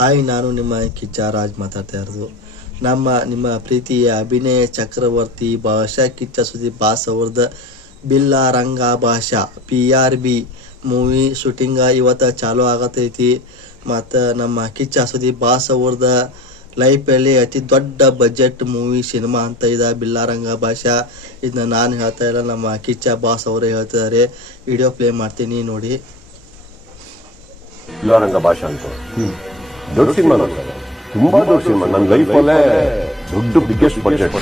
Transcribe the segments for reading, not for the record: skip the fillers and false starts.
Hi, ನಾನು ನಿಮ್ಮ ಕಿಚ್ಚ ರಾಜ್ ಮಾತಾಡ್ತಾ ಇರೋದು. ನಿಮ್ಮ ಪ್ರೀತಿಯ ಅಭಿನಯ ಚಕ್ರವರ್ತಿ ಭಾಷಾ ಕಿಚ್ಚ ಸುದೀಪ್ ಬಾಸ್ ಅವ್ರದ್ದು ಬಿಲ್ಲಾ ರಂಗ ಭಾಷಾ PRB ಮೂವಿ ಶೂಟಿಂಗ್ ಇವತ್ತು ಚಾಲೂ ಆಗತೈತಿ. ಮತ್ತು ನಮ್ಮ ಕಿಚ್ಚ ಸುದೀಪ್ ಬಾಸ್ ಅವ್ರದ್ದು ಲೈಫಲ್ಲಿ ಅತಿ ದೊಡ್ಡ ಬಜೆಟ್ ಮೂವಿ ಸಿನಿಮಾ ಅಂತ ಇದೆ ಬಿಲ್ಲಾ ರಂಗ ಭಾಷಾ. ಇದನ್ನ ನಾನು ಹೇಳ್ತಾ ಇಲ್ಲ, ನಮ್ಮ ಕಿಚ್ಚ ಬಾಸ್ ಅವರೇ ಹೇಳ್ತಿದ್ದಾರೆ. ವಿಡಿಯೋ ಪ್ಲೇ ಮಾಡ್ತೀನಿ, ನೋಡಿ. ಬಿಲ್ಲಾ ರಂಗ ಭಾಷಾ ಅಂತ ದೊಡ್ಡ ಸಿನಿಮಾ, ತುಂಬಾ ದೊಡ್ಡ ಸಿನಿಮಾ, ನನ್ನ ಲೈಫಲ್ಲೇ ದೊಡ್ಡ ಬಿಗ್ಗೆಸ್ಟ್ ಬಜೆಟ್.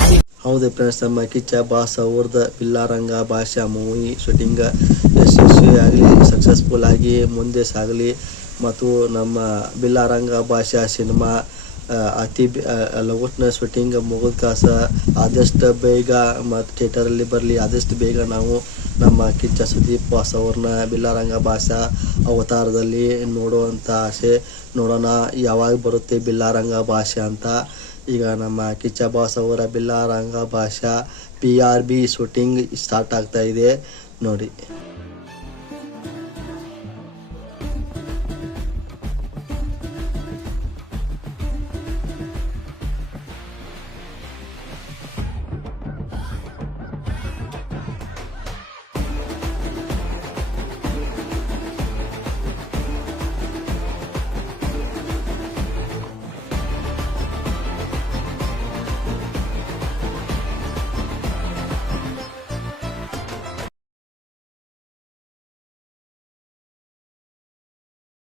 ಹೌದು ಫ್ರೆಂಡ್ಸ್, ನಮ್ಮ ಕಿಚ್ಚ ಬಾಸ್ ಅವ್ರದ್ದು ಬಿಲ್ಲಾ ರಂಗ ಭಾಷಾ ಮೂವಿ ಶೂಟಿಂಗ್ ಯಶಸ್ವಿಯಾಗಲಿ, ಸಕ್ಸಸ್ಫುಲ್ ಆಗಿ ಮುಂದೆ ಸಾಗಲಿ. ಮತ್ತು ನಮ್ಮ ಬಿಲ್ಲಾ ರಂಗ ಭಾಷಾ ಸಿನಿಮಾ ಅತಿ ಲಘುನ ಶೂಟಿಂಗ್ ಮುಗಿದ ಕಾಸ ಆದಷ್ಟು ಬೇಗ ಮತ್ತು ಥಿಯೇಟರಲ್ಲಿ ಬರಲಿ. ಆದಷ್ಟು ಬೇಗ ನಾವು ನಮ್ಮ ಕಿಚ್ಚ ಸುದೀಪ್ ಬಾಸ್ ಅವ್ರನ್ನ ಬಿಲ್ಲಾ ರಂಗ ಭಾಷಾ ಅವತಾರದಲ್ಲಿ ನೋಡುವಂಥ ಆಸೆ. ನೋಡೋಣ ಯಾವಾಗ ಬರುತ್ತೆ ಬಿಲ್ಲಾ ರಂಗ ಭಾಷಾ ಅಂತ. ಈಗ ನಮ್ಮ ಕಿಚ್ಚ ಬಾಸ್ ಅವರ ಬಿಲ್ಲಾ ರಂಗ ಭಾಷಾ PRB ಶೂಟಿಂಗ್ ಸ್ಟಾರ್ಟ್ ಆಗ್ತಾ ಇದೆ, ನೋಡಿ.